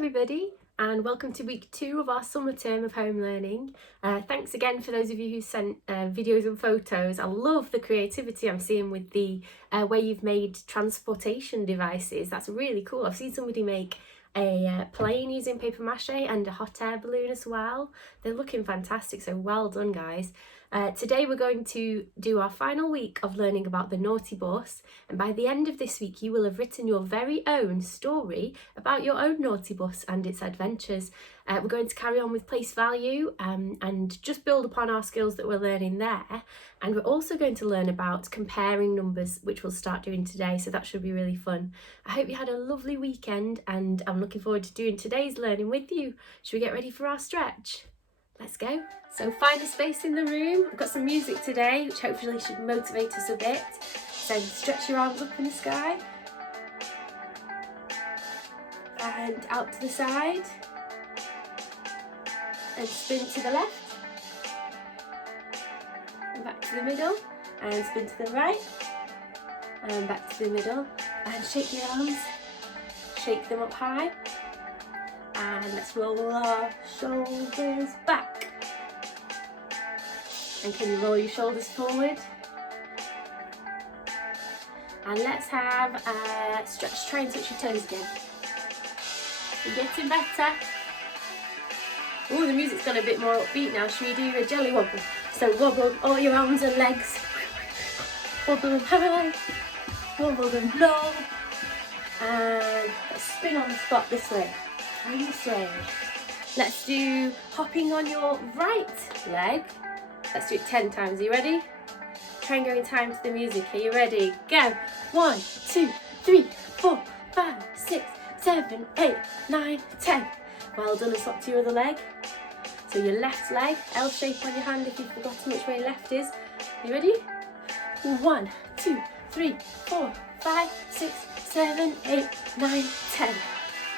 everybody, and welcome to week 2 of our summer term of home learning. Thanks again for those of you who sent videos and photos. I love the creativity I'm seeing with the way you've made transportation devices. That's really cool. I've seen somebody make a plane using paper mache and a hot air balloon as well. They're looking fantastic, so well done, guys. Today we're going to do our final week of learning about the naughty bus, and by the end of this week you will have written your very own story about your own naughty bus and its adventures. We're going to carry on with place value and just build upon our skills that we're learning there, and we're also going to learn about comparing numbers, which we'll start doing today, so that should be really fun. I hope you had a lovely weekend, and I'm looking forward to doing today's learning with you. Should we get ready for our stretch? Let's go. So find a space in the room. I've got some music today, which hopefully should motivate us a bit. So stretch your arms up in the sky. And out to the side. And spin to the left. And back to the middle. And spin to the right. And back to the middle. And shake your arms. Shake them up high. And let's roll our shoulders back. And can you roll your shoulders forward? And let's have a stretch. Try and touch your toes again. You're getting better. Oh, the music's got a bit more upbeat now. Should we do a jelly wobble? So wobble all your arms and legs. Wobble them high. Wobble them low. And let's spin on the spot this way. And this way. Let's do hopping on your right leg. Let's do it 10 times. Are you ready? Try and go in time to the music. Are you ready? Go. 1, 2, 3, 4, 5, 6, 7, 8, 9, 10. Well done, and swap to your other leg. So your left leg, L shape on your hand if you've forgotten which way left is. Are you ready? 1, 2, 3, 4, 5, 6, 7, 8, 9, 10.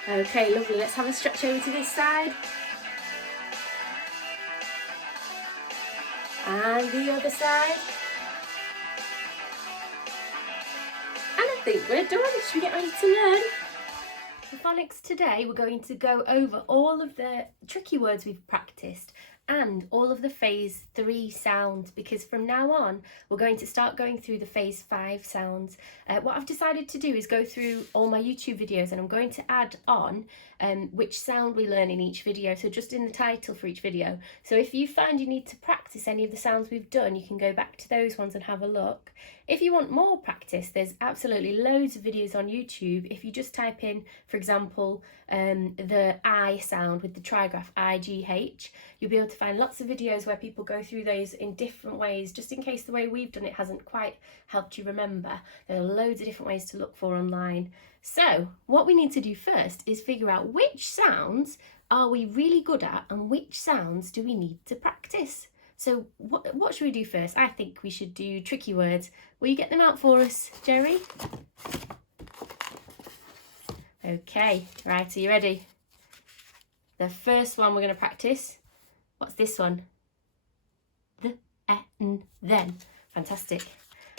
Okay, lovely. Let's have a stretch over to this side. And the other side. And I think we're done. Should we get ready to learn? For phonics today, we're going to go over all of the tricky words we've practiced and all of the phase 3 sounds, because from now on we're going to start going through the phase 5 sounds. What I've decided to do is go through all my YouTube videos, and I'm going to add on which sound we learn in each video, so just in the title for each video. So if you find you need to practice any of the sounds we've done, you can go back to those ones and have a look. If you want more practice, there's absolutely loads of videos on YouTube. If you just type in, for example, the I sound with the trigraph IGH, you'll be able to find lots of videos where people go through those in different ways, just in case the way we've done it hasn't quite helped you remember. There are loads of different ways to look for online. So what we need to do first is figure out which sounds are we really good at and which sounds do we need to practice. So what should we do first? I think we should do tricky words. Will you get them out for us, Jerry? Okay, right, are you ready? The first one we're going to practice, what's this one? The, n, then. Fantastic.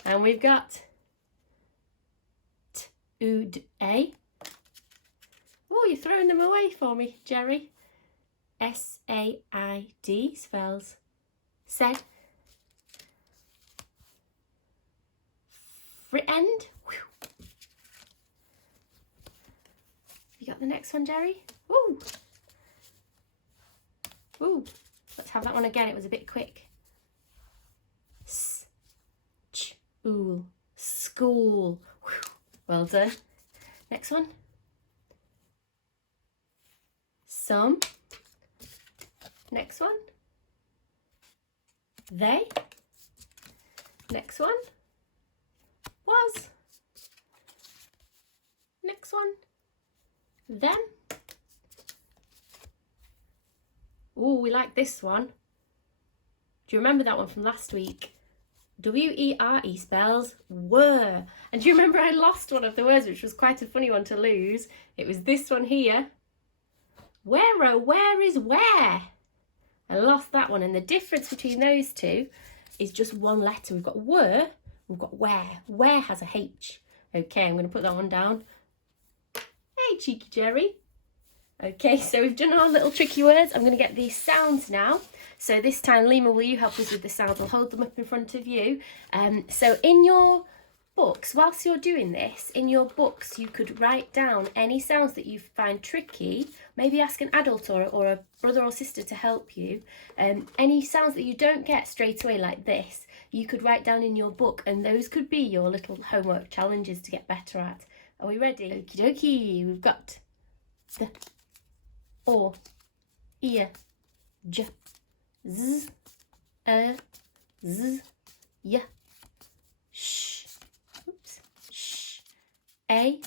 And we've got t, u, d, a. Oh, you're throwing them away for me, Jerry. S-A-I-D spells said. Friend. You got the next one, Jerry? Woo! Woo! Let's have that one again. It was a bit quick. S, ch, ool, school. Whew. Well done. Next one. Some. Next one. They. Next one. Was. Next one. Them. Oh, we like this one. Do you remember that one from last week? W-E-R-E spells were. And do you remember I lost one of the words, which was quite a funny one to lose? It was this one here. Where, oh, where is where? I lost that one, and the difference between those two is just one letter. We've got were, we've got where. Where has a H. Okay, I'm going to put that one down. Hey, cheeky Jerry. Okay, so we've done our little tricky words. I'm going to get these sounds now. So this time, Lima, will you help us with the sounds? I'll hold them up in front of you. So in your books, whilst you're doing this, in your books, you could write down any sounds that you find tricky. Maybe ask an adult or a brother or sister to help you. Any sounds that you don't get straight away like this, you could write down in your book, and those could be your little homework challenges to get better at. Are we ready? Okie dokie, we've got the O, ear, j, z, z, y, sh, oops, sh, a,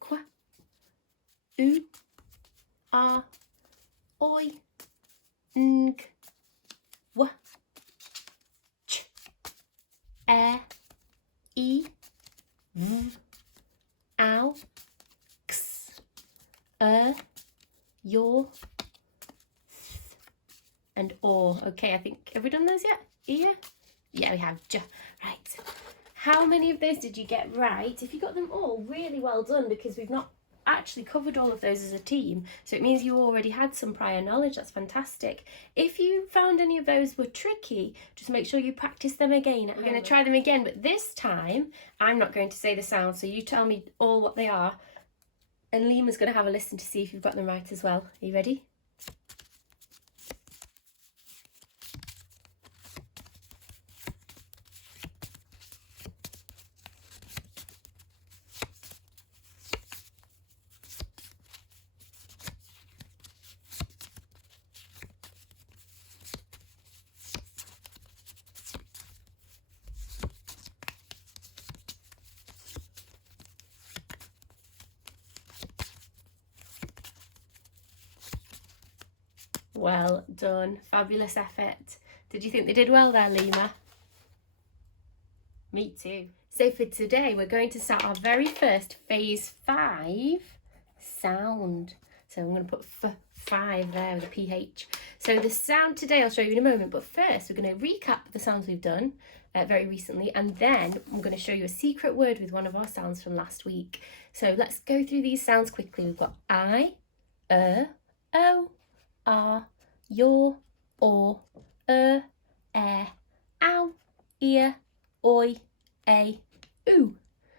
qua, u, a, oi, ng, w, ch, e, v, ow, x, your, and or. Okay, I think, have we done those yet? Ear? Yeah, we have. Right. How many of those did you get right? If you got them all, really well done, because we've not actually covered all of those as a team. So it means you already had some prior knowledge. That's fantastic. If you found any of those were tricky, just make sure you practice them again. We're going to try them again, but this time I'm not going to say the sound, so you tell me all what they are. And Lima's going to have a listen to see if you've got them right as well. Are you ready? Well done. Fabulous effort. Did you think they did well there, Lima? Me too. So for today, we're going to start our very first phase 5 sound. So I'm going to put 5 there with a PH. So the sound today I'll show you in a moment, but first we're going to recap the sounds we've done very recently, and then I'm going to show you a secret word with one of our sounds from last week. So let's go through these sounds quickly. We've got I, O, R, your, or, ow, ear, oi, a, oo.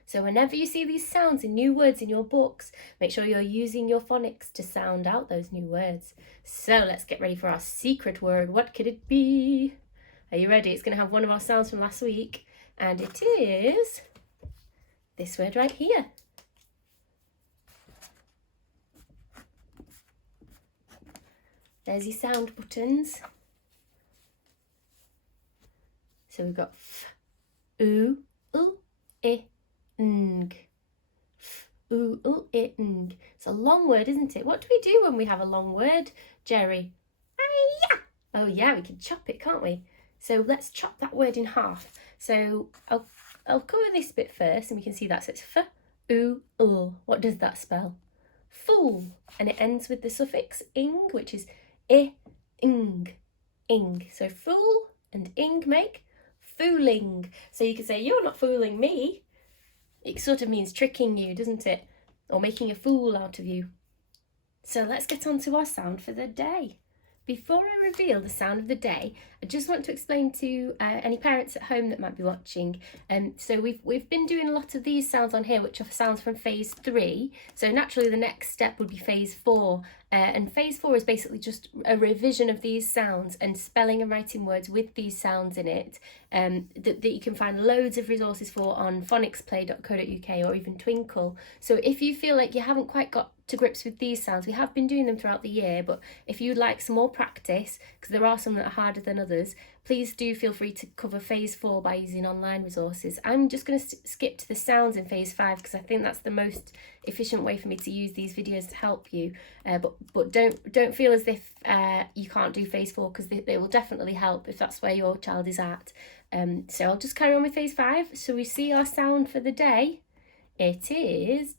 So whenever you see these sounds in new words in your books, make sure you're using your phonics to sound out those new words. So let's get ready for our secret word. What could it be? Are you ready? It's going to have one of our sounds from last week, and it is this word right here. There's your sound buttons. So we've got f, oo, I, ng. F, oo, I, ng. It's a long word, isn't it? What do we do when we have a long word, Jerry? Oh yeah, we can chop it, can't we? So let's chop that word in half. So I'll cover this bit first, and we can see that. So it's f, oo, ul. What does that spell? Fool. And it ends with the suffix ing, which is I, ing, ing. So fool and ing make fooling. So you could say, you're not fooling me. It sort of means tricking you, doesn't it? Or making a fool out of you. So let's get on to our sound for the day. Before I reveal the sound of the day, I just want to explain to any parents at home that might be watching. So we've been doing a lot of these sounds on here, which are sounds from phase 3. So naturally the next step would be phase 4. And phase 4 is basically just a revision of these sounds and spelling and writing words with these sounds in it, that you can find loads of resources for on phonicsplay.co.uk or even Twinkle. So if you feel like you haven't quite got to grips with these sounds, we have been doing them throughout the year, but if you'd like some more practice, because there are some that are harder than others, please do feel free to cover phase 4 by using online resources. I'm just going to skip to the sounds in phase 5 because I think that's the most efficient way for me to use these videos to help you, but don't feel as if you can't do phase 4, because they will definitely help if that's where your child is at. So I'll just carry on with phase 5. So we see our sound for the day. It is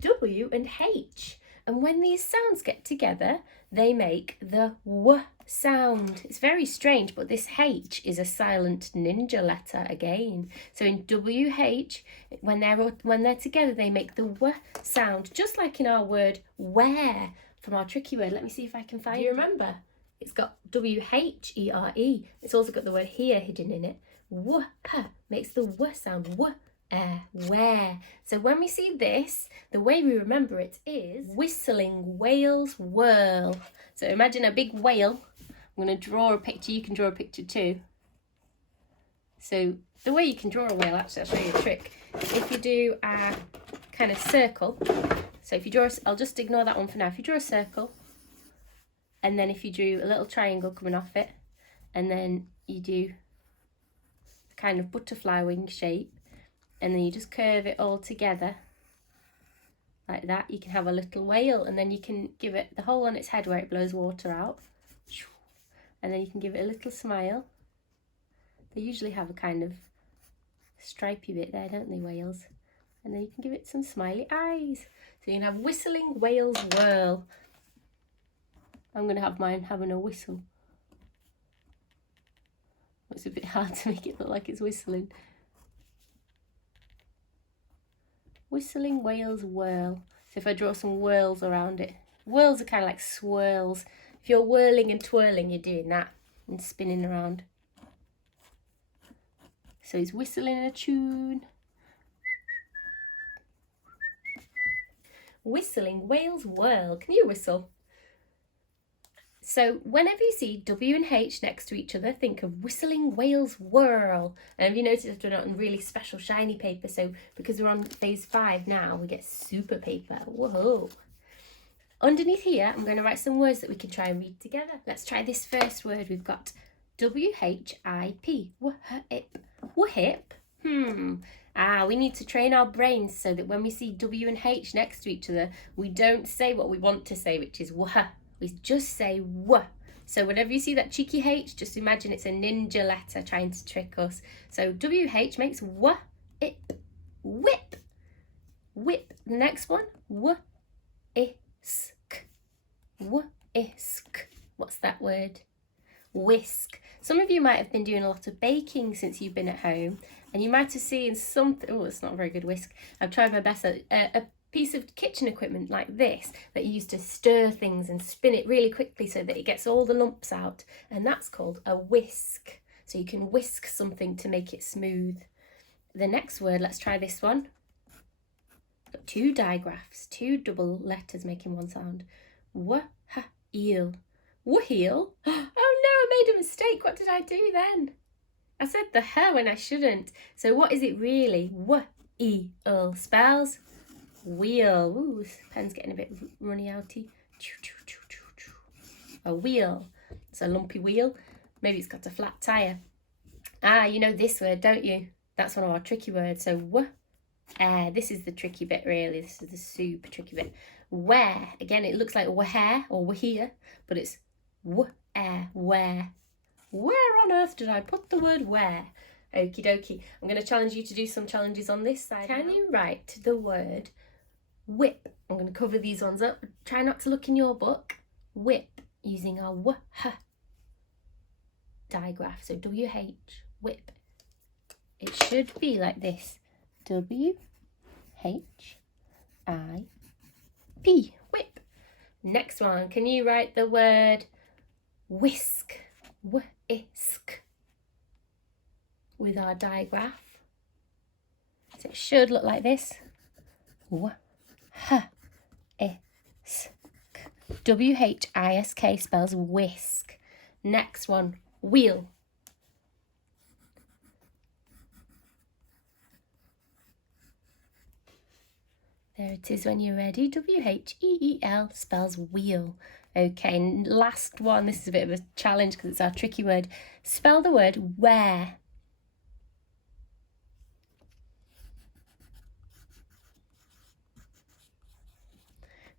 W and H. And when these sounds get together, they make the W sound. It's very strange, but this H is a silent ninja letter again. So in WH, when they're together, they make the W sound, just like in our word where from our tricky word. Let me see if I can find it. Do you remember? It's got WHERE. It's also got the word here hidden in it. W makes the W sound. Where. So when we see this, the way we remember it is whistling whales whirl. So imagine a big whale. I'm going to draw a picture. You can draw a picture too. So the way you can draw a whale, actually, I'll show you a trick. If you do a kind of circle, so if you draw, I'll just ignore that one for now. If you draw a circle, and then if you drew a little triangle coming off it, and then you do kind of butterfly wing shape, and then you just curve it all together like that, you can have a little whale, and then you can give it the hole on its head where it blows water out, and then you can give it a little smile. They usually have a kind of stripy bit there, don't they, whales? And then you can give it some smiley eyes. So you can have whistling whales whirl. I'm going to have mine having a whistle. It's a bit hard to make it look like it's whistling. Whistling whales whirl. So if I draw some whirls around it. Whirls are kind of like swirls. If you're whirling and twirling, you're doing that and spinning around. So he's whistling a tune. Whistling whales whirl. Can you whistle? So whenever you see W and H next to each other, think of whistling whales whirl. And have you noticed I've done it on really special shiny paper? So because we're on phase 5 now, we get super paper. Whoa. Underneath here, I'm going to write some words that we can try and read together. Let's try this first word. We've got W-H-I-P. Whip. Whip. We need to train our brains so that when we see W and H next to each other, we don't say what we want to say, which is wh. We just say w. So whenever you see that cheeky H, just imagine it's a ninja letter trying to trick us. So WH makes w, ip, whip, whip. The next one, w-isk, w-isk. What's that word? Whisk. Some of you might have been doing a lot of baking since you've been at home, and you might have seen something. Oh, it's not a very good whisk. I've tried my best at a piece of kitchen equipment like this that you use to stir things and spin it really quickly so that it gets all the lumps out, and that's called a whisk. So you can whisk something to make it smooth. The next word, let's try this one. Got 2 digraphs, 2 double letters making one sound. W-h-eel. Wheel? Oh no, I made a mistake. What did I do then? I said the h when I shouldn't. So what is it really? W-e-l spells wheel. Ooh, this pen's getting a bit runny outy. A wheel. It's a lumpy wheel. Maybe it's got a flat tyre. You know this word, don't you? That's one of our tricky words. So this is the tricky bit, really. This is the super tricky bit. Where. Again, it looks like where or where, but it's where. Where on earth did I put the word where? Okie dokie. I'm going to challenge you to do some challenges on this side. Can you write the word whip? I'm going to cover these ones up. Try not to look in your book. Whip, using our w-h digraph. So W-H, whip. It should be like this. W-H-I-P, whip. Next one, can you write the word whisk? Whisk. With our digraph. So it should look like this. W-h-isk. W-H-I-S-K spells whisk. Next one, wheel. There it is when you're ready. W-H-E-E-L spells wheel. Okay, and last one. This is a bit of a challenge because it's our tricky word. Spell the word where.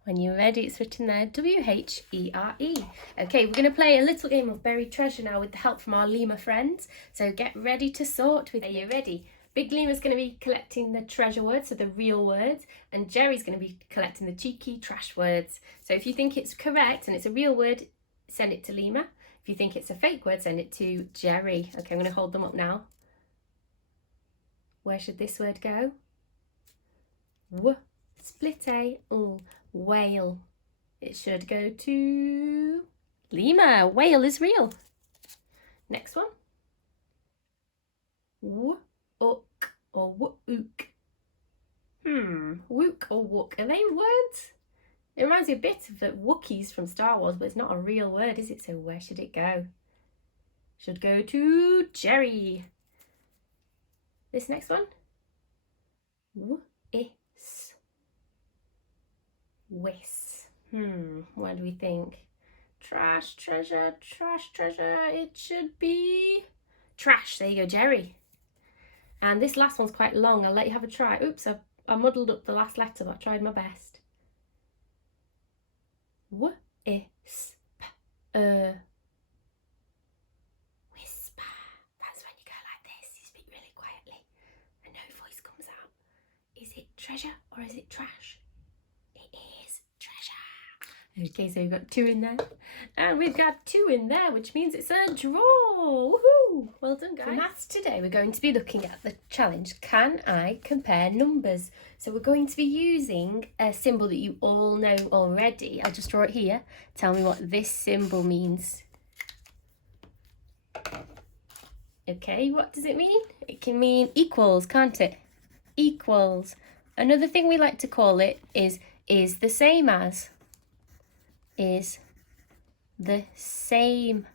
When you're ready, it's written there, W-H-E-R-E. Okay, we're going to play a little game of buried treasure now with the help from our lemur friends. So get ready to sort with. Are you ready? Big Lima's going to be collecting the treasure words, so the real words, and Jerry's going to be collecting the cheeky trash words. So if you think it's correct and it's a real word, send it to Lima. If you think it's a fake word, send it to Jerry. Okay, I'm going to hold them up now. Where should this word go? Split A. Whale. It should go to Lima. Whale is real. Next one. Wook or wook. Wook or wook. Are they words? It reminds me a bit of the Wookiees from Star Wars, but it's not a real word, is it? So where should it go? Should go to Jerry. This next one. Wis. Wis. What do we think? Trash, treasure, trash, treasure. It should be trash. There you go, Jerry. And this last one's quite long. I'll let you have a try. Oops, I muddled up the last letter, but I tried my best. Whisper. Whisper. That's when you go like this. You speak really quietly and no voice comes out. Is it treasure or is it trash? It is treasure. Okay, so we've got 2 in there. And we've got 2 in there, which means it's a draw. Woohoo! Well done, guys. For maths today, we're going to be looking at the challenge, can I compare numbers? So we're going to be using a symbol that you all know already. I'll just draw it here. Tell me what this symbol means. Okay, what does it mean? It can mean equals, can't it? Equals. Another thing we like to call it is the same as. Is the same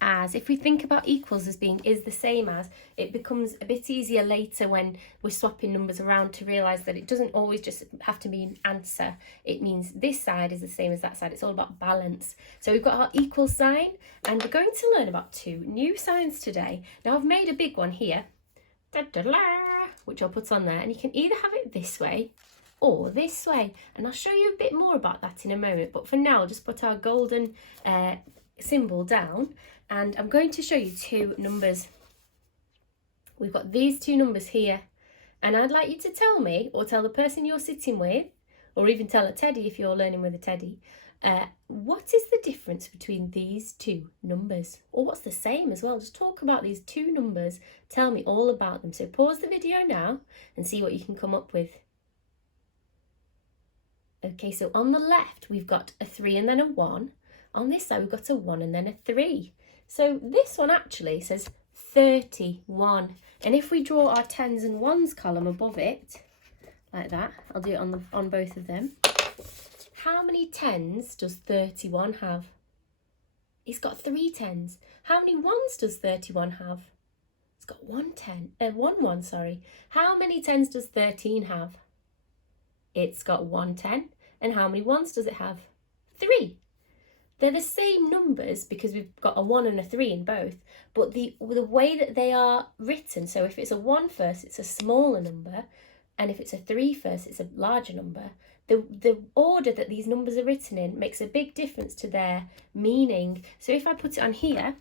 as. If we think about equals as being is the same as, it becomes a bit easier later when we're swapping numbers around to realise that it doesn't always just have to mean answer. It means this side is the same as that side. It's all about balance. So we've got our equal sign, and we're going to learn about 2 new signs today. Now I've made a big one here, which I'll put on there, and you can either have it this way or this way, and I'll show you a bit more about that in a moment, but for now I'll just put our golden symbol down, and I'm going to show you 2 numbers. We've got these 2 numbers here, and I'd like you to tell me, or tell the person you're sitting with, or even tell a teddy if you're learning with a teddy, what is the difference between these 2 numbers, or what's the same as well. Just talk about these 2 numbers, tell me all about them. So pause the video now and see what you can come up with. Okay, so on the left, we've got a 3 and then a 1. On this side, we've got a 1 and then a 3. So this one actually says 31. And if we draw our 10s and 1s column above it, like that, I'll do it on both of them. How many 10s does 31 have? It's got 3 10s. How many 1s does 31 have? It's got 1 1, sorry. How many 10s does 13 have? It's got 1 10. And how many 1s does it have? 3. They're the same numbers because we've got a 1 and a 3 in both, but the way that they are written, so if it's a 1 first, it's a smaller number, and if it's a 3 first, it's a larger number. The order that these numbers are written in makes a big difference to their meaning. So if I put it on here,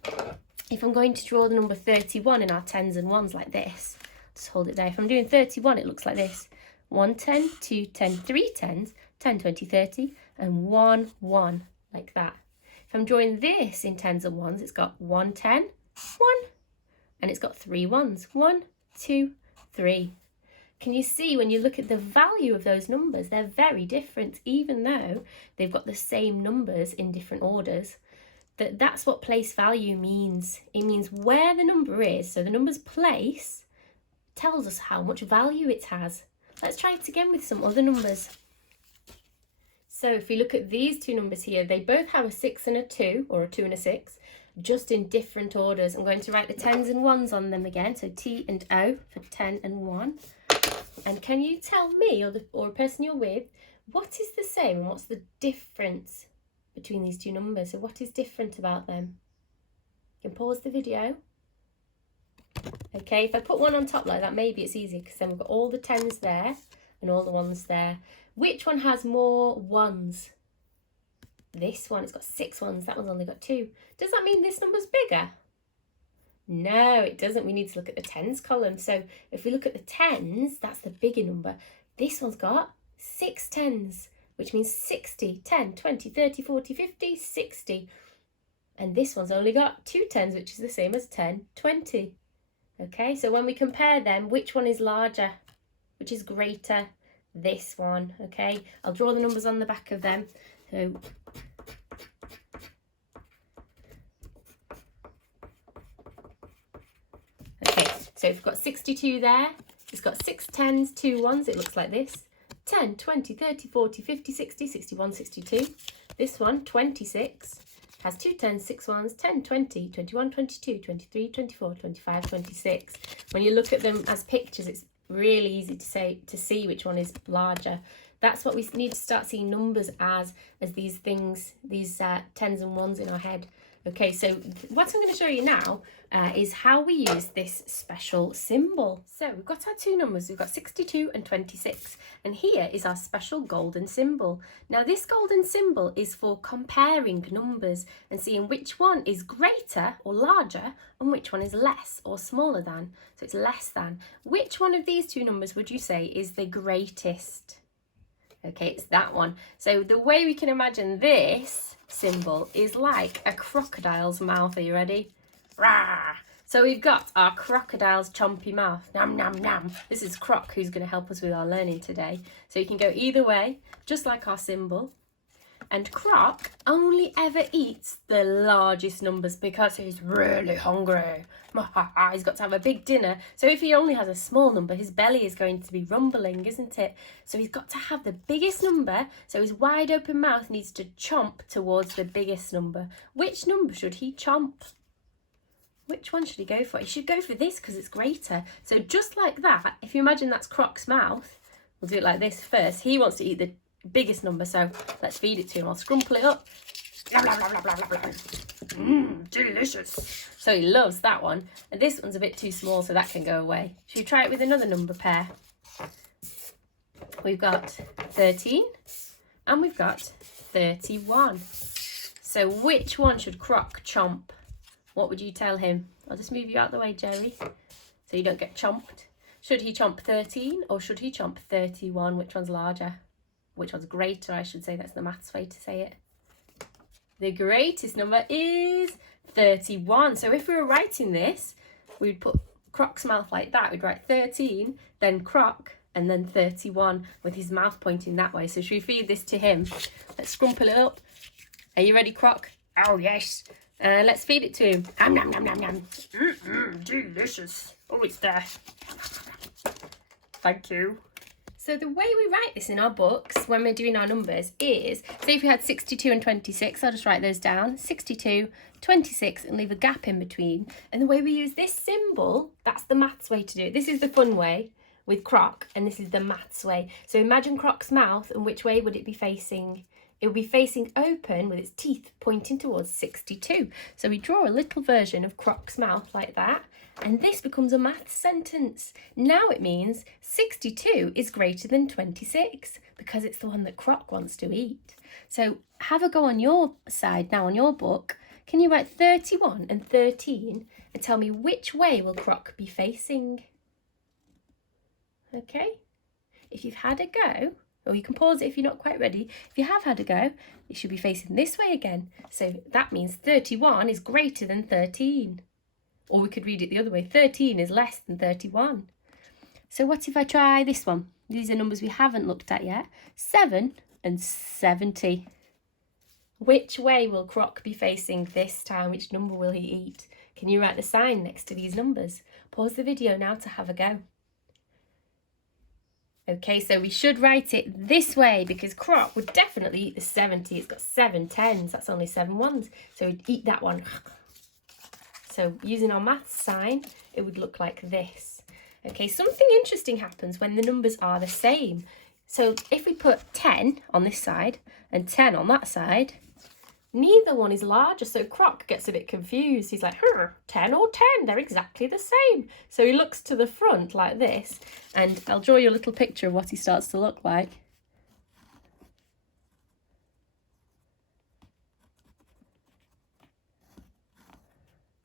if I'm going to draw the number 31 in our 10s and 1s like this, just hold it there. If I'm doing 31, it looks like this. 1 10, 2 10, 3 10s, 10, 20, 30, and 1 1, like that. If I'm drawing this in 10s and 1s, it's got 1 10, 1, and it's got 3 1s. 1, 2, 3. Can you see when you look at the value of those numbers, they're very different, even though they've got the same numbers in different orders. That's what place value means. It means where the number is. So the number's place tells us how much value it has. Let's try it again with some other numbers. So if we look at these 2 numbers here, they both have a 6 and a 2, or a 2 and a 6, just in different orders. I'm going to write the 10s and 1s on them again, so T and O for 10 and 1. And can you tell me, or a person you're with, what is the same and what's the difference between these 2 numbers? So what is different about them? You can pause the video. Okay, if I put one on top like that, maybe it's easy because then we've got all the 10s there and all the 1s there. Which one has more 1s? This one, it's got 6 1s. That one's only got 2. Does that mean this number's bigger? No, it doesn't. We need to look at the tens column. So if we look at the tens, that's the bigger number. This one's got 6 tens, which means 60, 10, 20, 30, 40, 50, 60. And this one's only got 2 tens, which is the same as 10, 20. Okay, so when we compare them, which one is larger? Which is greater? This one, okay? I'll draw the numbers on the back of them. So okay, so we've got 62 there. It's got 6 tens, 2 ones. It looks like this. 10, 20, 30, 40, 50, 60, 61, 62. This one, 26, has 2 tens, 6 ones, 10, 20, 21, 22, 23, 24, 25, 26. When you look at them as pictures, it's really easy to see which one is larger. That's what we need to start seeing numbers as these things, these tens and ones in our head. Okay, so what I'm going to show you now is how we use this special symbol. So we've got our 2 numbers, we've got 62 and 26, and here is our special golden symbol. Now this golden symbol is for comparing numbers and seeing which one is greater or larger and which one is less or smaller than. So it's less than. Which one of these 2 numbers would you say is the greatest? Okay, it's that one. So the way we can imagine this symbol is like a crocodile's mouth. Are you ready? Rah! So we've got our crocodile's chompy mouth. Nam, nam, nam. This is Croc who's going to help us with our learning today. So you can go either way, just like our symbol. And Croc only ever eats the largest numbers because he's really hungry. He's got to have a big dinner. So if he only has a small number, his belly is going to be rumbling, isn't it? So he's got to have the biggest number. So his wide open mouth needs to chomp towards the biggest number. Which number should he chomp? Which one should he go for? He should go for this because it's greater. So just like that, if you imagine that's Croc's mouth, we'll do it like this first. He wants to eat the biggest number, so let's feed it to him. I'll scrumple it up. Blah, blah, blah, blah, blah, blah. Delicious. So he loves that one. And this one's a bit too small, so that can go away. Should we try it with another number pair? We've got 13 and we've got 31. So which one should Croc chomp? What would you tell him? I'll just move you out the way, Jerry, so you don't get chomped. Should he chomp 13 or should he chomp 31? Which one's larger? Which one's greater, I should say. That's the maths way to say it. The greatest number is 31. So if we were writing this, we'd put Croc's mouth like that. We'd write 13, then Croc, and then 31 with his mouth pointing that way. So should we feed this to him? Let's scrumple it up. Are you ready, Croc? Oh, yes. Let's feed it to him. Nom, nom, nom, nom, nom. Delicious. Oh, it's there. Thank you. So the way we write this in our books when we're doing our numbers is, say if we had 62 and 26, I'll just write those down, 62, 26, and leave a gap in between. And the way we use this symbol, that's the maths way to do it. This is the fun way with Croc, and this is the maths way. So imagine Croc's mouth, and which way would it be facing? It would be facing open with its teeth pointing towards 62. So we draw a little version of Croc's mouth like that. And this becomes a maths sentence. Now it means 62 is greater than 26 because it's the one that Croc wants to eat. So have a go on your side now on your book. Can you write 31 and 13 and tell me which way will Croc be facing? Okay. If you've had a go, or you can pause it if you're not quite ready. If you have had a go, it should be facing this way again. So that means 31 is greater than 13. Or we could read it the other way. 13 is less than 31. So what if I try this one? These are numbers we haven't looked at yet. 7 and 70. Which way will Croc be facing this time? Which number will he eat? Can you write the sign next to these numbers? Pause the video now to have a go. Okay, so we should write it this way because Croc would definitely eat the 70. It's got 7 tens. That's only 7 ones. So he'd eat that one. So using our maths sign, it would look like this. Okay, something interesting happens when the numbers are the same. So if we put 10 on this side and 10 on that side, neither one is larger. So Croc gets a bit confused. He's like, 10 or 10, they're exactly the same. So he looks to the front like this, and I'll draw you a little picture of what he starts to look like.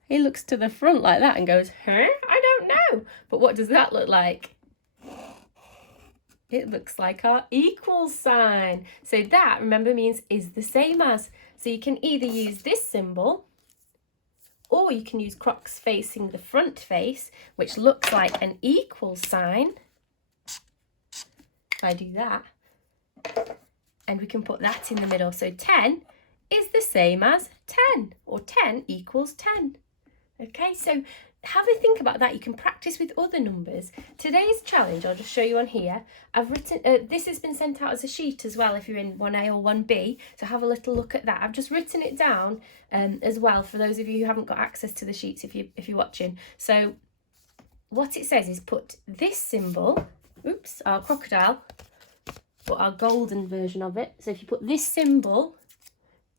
He looks to the front like that and goes, huh? I don't know. But what does that look like? It looks like our equal sign. So that, remember, means is the same as. So you can either use this symbol, or you can use Crocs facing the front face, which looks like an equal sign. If I do that, and we can put that in the middle. So 10 is the same as 10, or 10 equals 10. Okay, so have a think about that. You can practice with other numbers. Today's challenge, I'll just show you on here. I've written, this has been sent out as a sheet as well if you're in 1A or 1B, so have a little look at that. I've just written it down as well for those of you who haven't got access to the sheets if you're watching. So what it says is put this symbol, oops, our crocodile, but our golden version of it. So if you put this symbol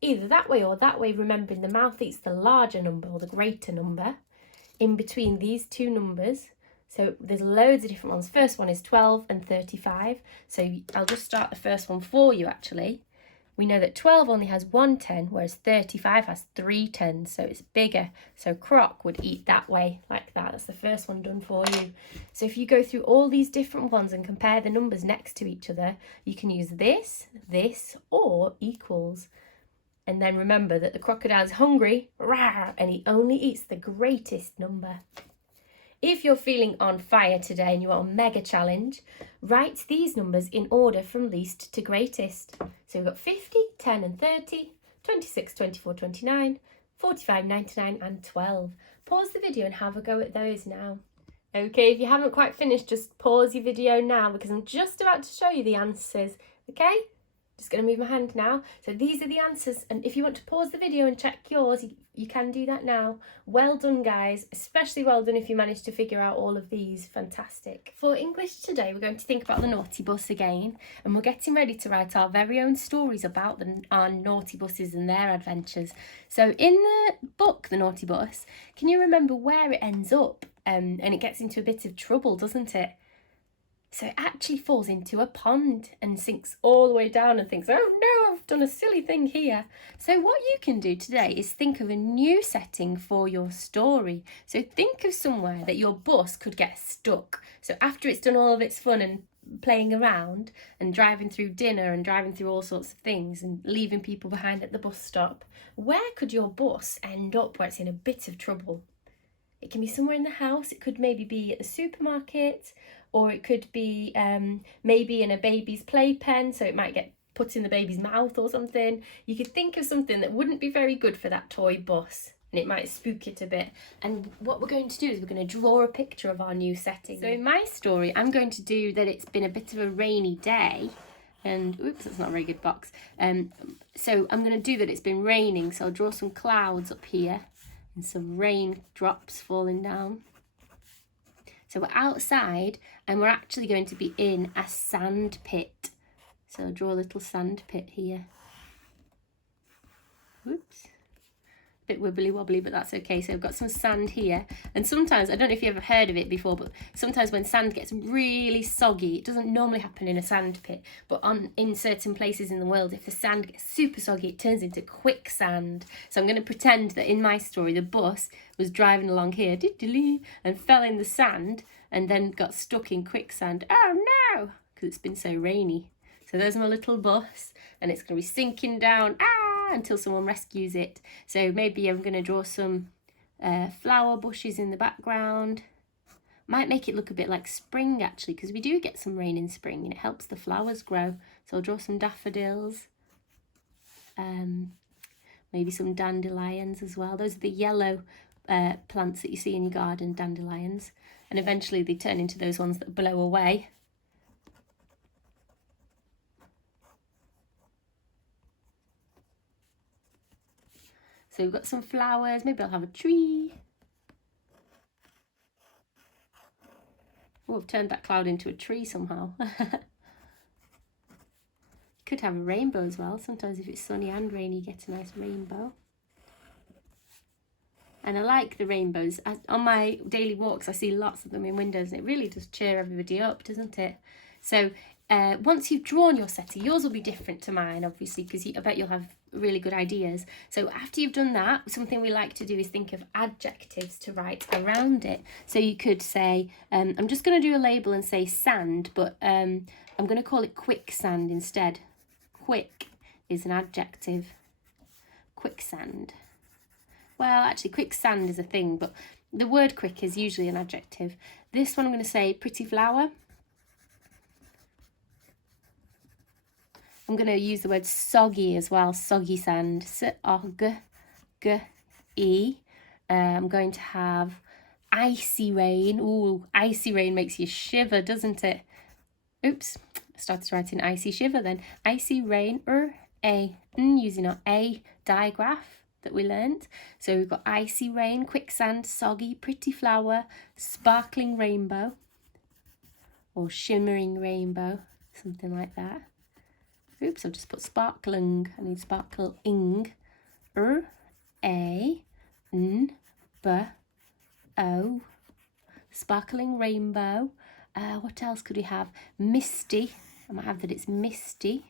either that way or that way, remembering the mouth eats the larger number or the greater number, in between these two numbers. So there's loads of different ones. First one is 12 and 35. So I'll just start the first one for you actually. We know that 12 only has one 10, whereas 35 has 3 10s, so it's bigger. So Croc would eat that way, like that. That's the first one done for you. So if you go through all these different ones and compare the numbers next to each other, you can use this, this, or equals. And then remember that the crocodile's hungry, rah, and he only eats the greatest number. If you're feeling on fire today and you want a mega challenge, write these numbers in order from least to greatest. So we've got 50, 10 and 30, 26, 24, 29, 45, 99 and 12. Pause the video and have a go at those now. Okay, if you haven't quite finished, just pause your video now because I'm just about to show you the answers, okay? Just going to move my hand now. So these are the answers, and if you want to pause the video and check yours, you can do that now. Well done, guys, especially well done if you managed to figure out all of these. Fantastic. For English today, we're going to think about the naughty bus again, and we're getting ready to write our very own stories about our naughty buses and their adventures. So in the book, The Naughty Bus, can you remember where it ends up? And it gets into a bit of trouble, doesn't it? So it actually falls into a pond and sinks all the way down and thinks, oh no, I've done a silly thing here. So what you can do today is think of a new setting for your story. So think of somewhere that your bus could get stuck. So after it's done all of its fun and playing around and driving through dinner and driving through all sorts of things and leaving people behind at the bus stop, where could your bus end up where it's in a bit of trouble? It can be somewhere in the house. It could maybe be at the supermarket, or it could be maybe in a baby's playpen, so it might get put in the baby's mouth or something. You could think of something that wouldn't be very good for that toy bus, and it might spook it a bit. And what we're going to do is we're going to draw a picture of our new setting. So in my story, I'm going to do that it's been a bit of a rainy day, and oops, that's not a very good box. So I'm going to do that it's been raining, so I'll draw some clouds up here and some rain drops falling down. So we're outside and we're actually going to be in a sand pit. So I'll draw a little sand pit here. Whoops. Bit wibbly wobbly, but that's okay. So I've got some sand here, and sometimes, I don't know if you've ever heard of it before, but sometimes when sand gets really soggy, it doesn't normally happen in a sand pit, but in certain places in the world, if the sand gets super soggy, it turns into quicksand. So I'm going to pretend that in my story the bus was driving along here and fell in the sand and then got stuck in quicksand. Oh no, because it's been so rainy. So there's my little bus, and it's going to be sinking down until someone rescues it. So maybe I'm going to draw some flower bushes in the background. Might make it look a bit like spring actually, because we do get some rain in spring and it helps the flowers grow. So I'll draw some daffodils, maybe some dandelions as well. Those are the yellow plants that you see in your garden, dandelions, and eventually they turn into those ones that blow away. So we've got some flowers, maybe I'll have a tree. Oh, I've turned that cloud into a tree somehow. Could have a rainbow as well. Sometimes if it's sunny and rainy, you get a nice rainbow. And I like the rainbows. On my daily walks, I see lots of them in windows, and it really does cheer everybody up, doesn't it? So once you've drawn your setter, yours will be different to mine, obviously, because I bet you'll have really good ideas. So after you've done that, something we like to do is think of adjectives to write around it. So you could say, I'm just going to do a label and say sand, but I'm going to call it quicksand instead. Quick is an adjective. Quicksand. Well, actually, quicksand is a thing, but the word quick is usually an adjective. This one I'm going to say pretty flower. I'm going to use the word soggy as well, soggy sand. S-O-G-G-E. I'm going to have icy rain. Ooh, icy rain makes you shiver, doesn't it? Oops, I started writing icy shiver then. Icy rain, using our A digraph that we learnt. So we've got icy rain, quicksand, soggy, pretty flower, sparkling rainbow, or shimmering rainbow, something like that. Oops, I've just put sparkling. I need sparkling. R-A-N-B-O. Sparkling rainbow. What else could we have? Misty. I might have that it's misty.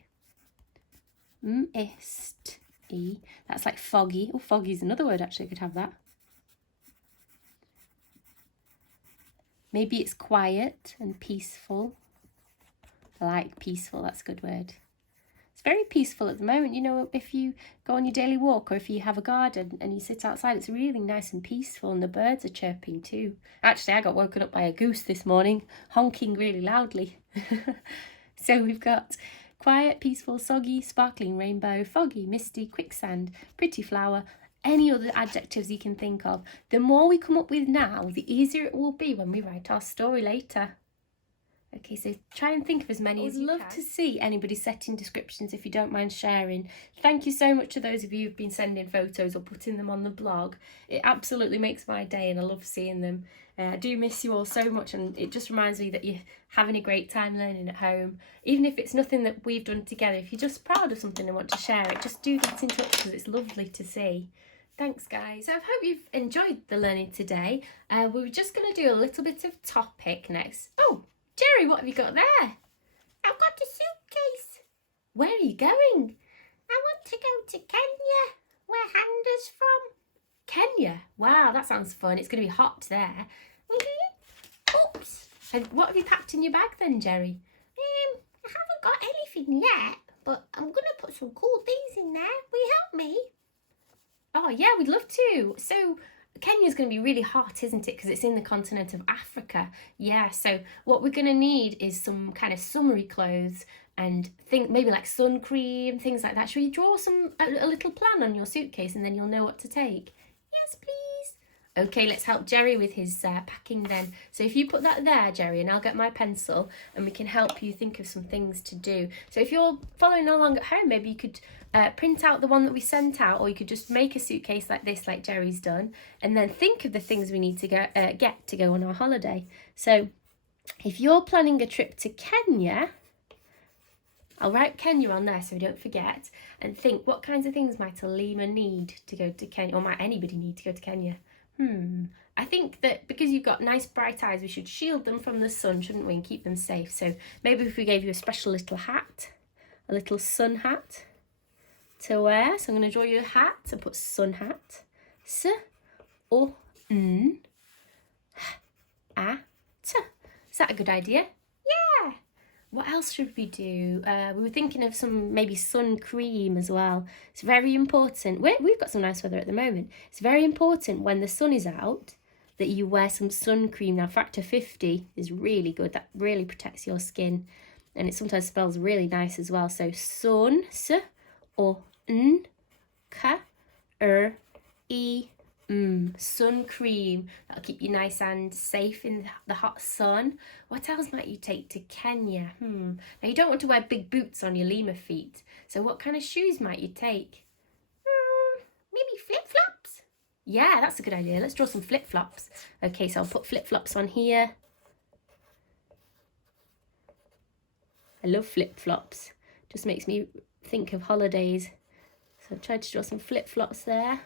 Misty. That's like foggy. Oh, foggy is another word, actually. I could have that. Maybe it's quiet and peaceful. I like peaceful. That's a good word. It's very peaceful at the moment. You know, if you go on your daily walk or if you have a garden and you sit outside, it's really nice and peaceful, and the birds are chirping too. Actually, I got woken up by a goose this morning, honking really loudly. So we've got quiet, peaceful, soggy, sparkling rainbow, foggy, misty, quicksand, pretty flower, any other adjectives you can think of. The more we come up with now, the easier it will be when we write our story later. Okay, so try and think of as many as you can. I would love to see anybody setting descriptions if you don't mind sharing. Thank you so much to those of you who've been sending photos or putting them on the blog. It absolutely makes my day and I love seeing them. I do miss you all so much, and it just reminds me that you're having a great time learning at home. Even if it's nothing that we've done together, if you're just proud of something and want to share it, just do get in touch because it's lovely to see. Thanks guys. So I hope you've enjoyed the learning today. We're just going to do a little bit of topic next. Oh! Jerry, what have you got there? I've got a suitcase. Where are you going? I want to go to Kenya, where Handa's from. Kenya? Wow, that sounds fun. It's going to be hot there. Oops. And what have you packed in your bag then, Jerry? I haven't got anything yet, but I'm going to put some cool things in there. Will you help me? Oh, yeah, we'd love to. So Kenya's going to be really hot, isn't it? Because it's in the continent of Africa. Yeah, so what we're going to need is some kind of summery clothes and maybe like sun cream, things like that. Should we draw a little plan on your suitcase and then you'll know what to take? Yes, please. Okay, let's help Jerry with his packing then. So if you put that there, Jerry, and I'll get my pencil and we can help you think of some things to do. So if you're following along at home, maybe you could print out the one that we sent out, or you could just make a suitcase like this, like Jerry's done, and then think of the things we need to get to go on our holiday. So if you're planning a trip to Kenya, I'll write Kenya on there so we don't forget, and think what kinds of things might Alima need to go to Kenya, or might anybody need to go to Kenya? I think that because you've got nice bright eyes, we should shield them from the sun, shouldn't we, and keep them safe. So maybe if we gave you a special little hat, a little sun hat to wear. So I'm going to draw you a hat and put sun hat. S-O-N-H-A-T. Is that a good idea? Yeah. What else should we do? We were thinking of some maybe sun cream as well. It's very important. We've got some nice weather at the moment. It's very important when the sun is out that you wear some sun cream. Now, factor 50 is really good. That really protects your skin. And it sometimes smells really nice as well. So sun, S-O-N-K-R-E. Sun cream. That'll keep you nice and safe in the hot sun. What else might you take to Kenya? Now you don't want to wear big boots on your lemur feet. So what kind of shoes might you take? Maybe flip-flops? Yeah, that's a good idea. Let's draw some flip-flops. Okay, so I'll put flip-flops on here. I love flip-flops. Just makes me think of holidays. So I've tried to draw some flip-flops there.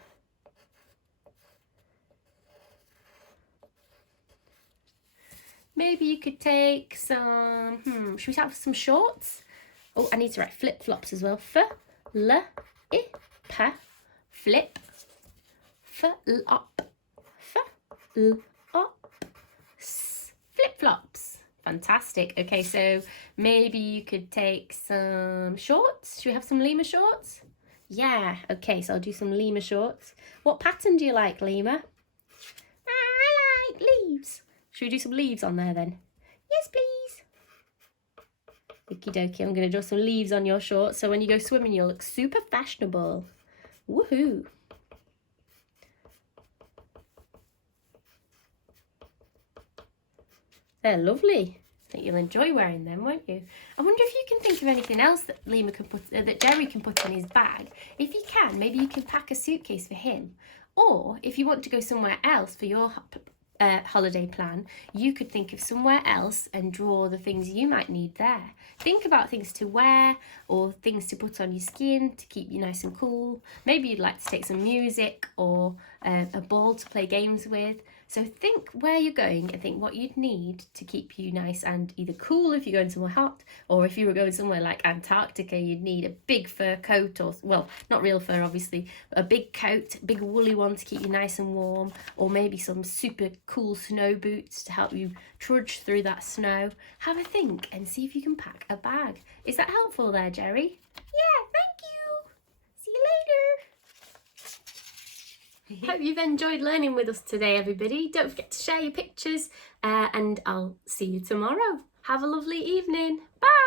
Maybe you could take some, should we have some shorts? Oh, I need to write flip-flops as well. F-L-I-P, flip, F-L-Op, F-L-Op, flip-flops. Fantastic. Okay, so maybe you could take some shorts. Should we have some Lima shorts? Yeah, okay, so I'll do some Lima shorts. What pattern do you like, Lima? I like leaves. Should we do some leaves on there then? Yes, please. Okie dokie, I'm going to draw some leaves on your shorts so when you go swimming you'll look super fashionable. Woohoo! They're lovely. I think you'll enjoy wearing them, won't you? I wonder if you can think of anything else that Lima can put, that Jerry can put in his bag. If you can, maybe you can pack a suitcase for him. Or if you want to go somewhere else for your holiday plan, you could think of somewhere else and draw the things you might need there. Think about things to wear or things to put on your skin to keep you nice and cool. Maybe you'd like to take some music or a ball to play games with. So think where you're going and think what you'd need to keep you nice and either cool if you're going somewhere hot, or if you were going somewhere like Antarctica, you'd need a big fur coat, or, well, not real fur obviously, but a big coat, big woolly one to keep you nice and warm, or maybe some super cool snow boots to help you trudge through that snow. Have a think and see if you can pack a bag. Is that helpful there, Jerry? Yeah, thank you. See you later. Hope you've enjoyed learning with us today, everybody. Don't forget to share your pictures and I'll see you tomorrow. Have a lovely evening. Bye!